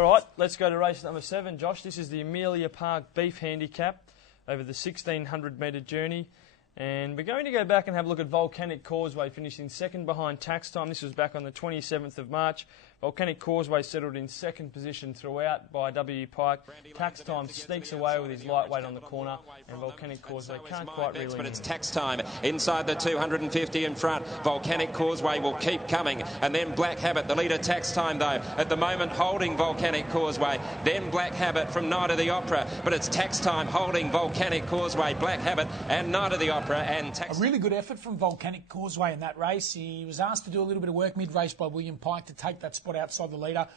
All right, let's go to race number 7, Josh. This is the Amelia Park Beef Handicap over the 1,600-metre journey. And we're going to go back and have a look at Volcanic Causeway, finishing second behind Tax Time. This was back on the 27th of March. Volcanic Causeway settled in second position throughout by W. Pike. Tax Time sneaks away with his lightweight on the corner, and Volcanic Causeway can't quite reel him in. But it's Tax Time inside the 250 in front. Volcanic Causeway will keep coming, and then Black Habit, the leader. Tax Time, though, at the moment holding Volcanic Causeway. Then Black Habit from Night of the Opera, but it's Tax Time holding Volcanic Causeway, Black Habit, and Night of the Opera, and Tax. A really good effort from Volcanic Causeway in that race. He was asked to do a little bit of work mid-race by William Pike to take that spot outside the leader.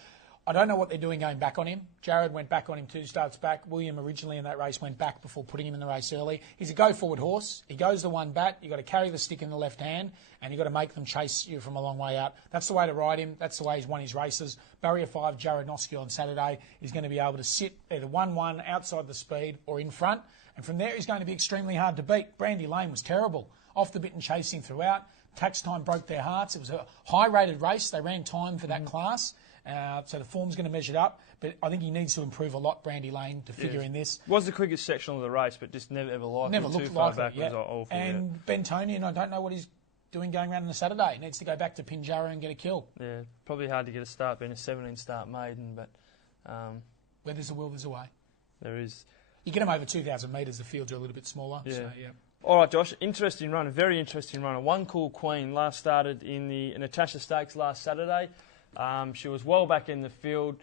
I don't know what they're doing going back on him. Jared went back on him 2 starts back. William originally in that race went back before putting him in the race early. He's a go-forward horse. He goes the one bat. You've got to carry the stick in the left hand, and you've got to make them chase you from a long way out. That's the way to ride him. That's the way he's won his races. Barrier 5, Jared Noski on Saturday. He's going to be able to sit either 1-1 outside the speed or in front. And from there, he's going to be extremely hard to beat. Brandy Lane was terrible. Off the bit and chasing throughout. Tax Time broke their hearts. It was a high-rated race. They ran time for that class. So the form's going to measure it up. But I think he needs to improve a lot, Brandy Lane, to figure in this. Was the quickest section of the race, but just never ever liked never it. Looked too far like back it, yeah. was awful. And Bentonian, I don't know what he's doing going around on the Saturday. He needs to go back to Pinjarra and get a kill. Yeah, probably hard to get a start being a 17-start maiden, but... where there's a will, there's a way. There is. You get them over 2,000 metres, the fields are a little bit smaller. Yeah. So, yeah. All right, Josh, interesting runner, very interesting runner. One Cool Queen last started in the Natasha Stakes last Saturday. She was well back in the field,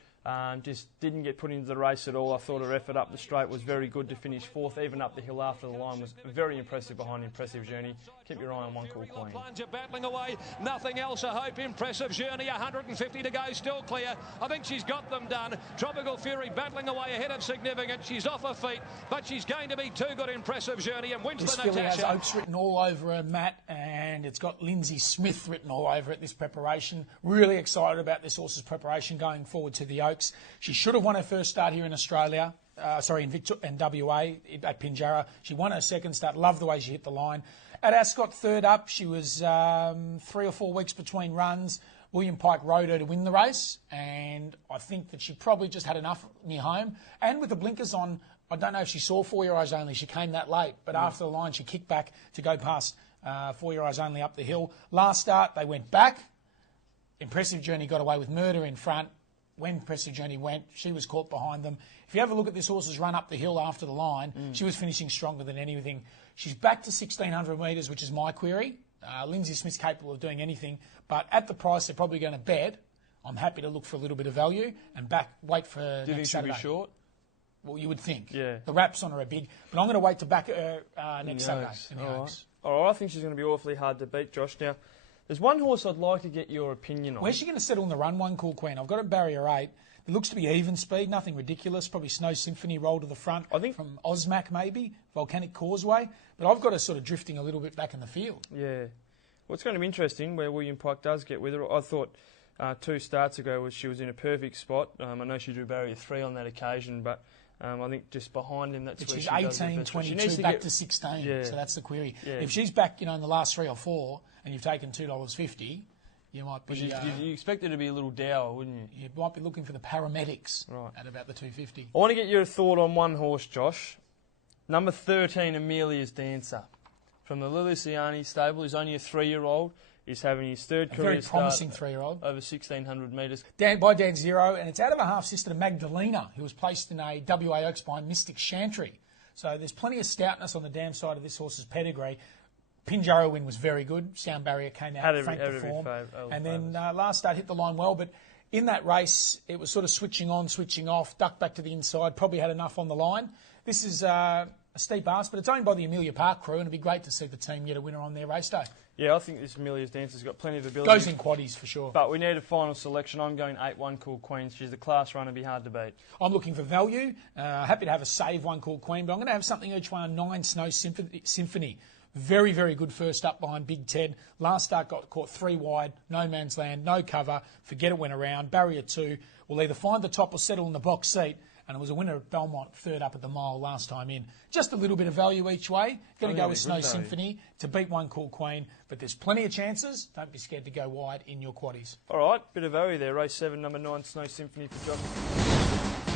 just didn't get put into the race at all. I thought her effort up the straight was very good to finish 4th, even up the hill after the line was very impressive behind Impressive Journey. Keep your eye on One Cool Queen. Battling away, nothing else a hope. Impressive Journey, 150 to go, still clear. I think she's got them done. Tropical Fury battling away ahead of Significant. She's off her feet, but she's going to be too good. Impressive Journey and wins this the filly Natasha. Has Oaks written all over her, Matt, and it's got Lindsay Smith written all over it, this preparation. Really excited about this horse's preparation going forward to the Oaks. She should have won her first start here in Australia, in WA at Pinjarra. She won her second start. Love the way she hit the line. At Ascot, third up, she was 3 or 4 weeks between runs. William Pike rode her to win the race, and I think that she probably just had enough near home. And with the blinkers on, I don't know if she saw 4 Your Eyes Only. She came that late, but after the line, she kicked back to go past 4 Your Eyes Only up the hill. Last start, they went back. Impressive Journey got away with Murder in front. When Impressive Journey went, she was caught behind them. If you have a look at this horse's run up the hill after the line, she was finishing stronger than anything. She's back to 1,600 metres, which is my query. Lindsay Smith's capable of doing anything, but at the price they're probably going to bet, I'm happy to look for a little bit of value and wait for next Saturday. Do you think she'll be short? Well, you would think. Yeah. The wraps on her are big, but I'm going to wait to back her next Saturday in the Oaks. All right, I think she's going to be awfully hard to beat, Josh. Now, there's one horse I'd like to get your opinion on. Where's she going to settle in the run, One Cool Queen? I've got a barrier 8. It looks to be even speed, nothing ridiculous. Probably Snow Symphony roll to the front. I think from Osmac maybe, Volcanic Causeway. But I've got her sort of drifting a little bit back in the field. Yeah. Well, it's going to be interesting where William Pike does get with her. I thought 2 starts ago she was in a perfect spot. I know she drew barrier 3 on that occasion, but I think just behind him, that's where she's she does 18, 22, back to 16. Yeah. So that's the query. Yeah. If she's back, in the last 3 or 4, and you've taken $2.50, you might be... you expect her to be a little dour, wouldn't you? You might be looking for the paramedics at about the 250. I want to get your thought on one horse, Josh. Number 13, Amelia's Dancer. From the Liliciani stable, who's only a 3-year-old. He's having his third career start. Very promising 3-year-old. Over 1,600 metres. By Dan Zero, and it's out of a half-sister to Magdalena, who was placed in a WA Oaks by Mystic Chantry. So there's plenty of stoutness on the dam side of this horse's pedigree. Pinjarra win was very good. Sound Barrier came out, franked the form. And then last start hit the line well, but in that race, it was sort of switching on, switching off, ducked back to the inside, probably had enough on the line. This is a steep ask, but it's owned by the Amelia Park crew, and it'd be great to see the team get a winner on their race day. Yeah, I think this Amelia's Dancer's got plenty of ability. Goes in quaddies for sure. But we need a final selection. I'm going 8 One Cool Queen. She's the class runner, be hard to beat. I'm looking for value. Happy to have a save One Cool Queen, but I'm going to have something each one. 9 Snow Symphony. Very, very good first up behind Big Ted. Last start got caught 3 wide, no man's land, no cover. Forget it went around. Barrier 2 will either find the top or settle in the box seat. and it was a winner at Belmont, third up at the mile last time in. Just a little bit of value each way. Going to go with Snow Symphony to beat One Cool Queen, but there's plenty of chances. Don't be scared to go wide in your quaddies. All right, bit of value there. Race 7, number 9, Snow Symphony for Josh.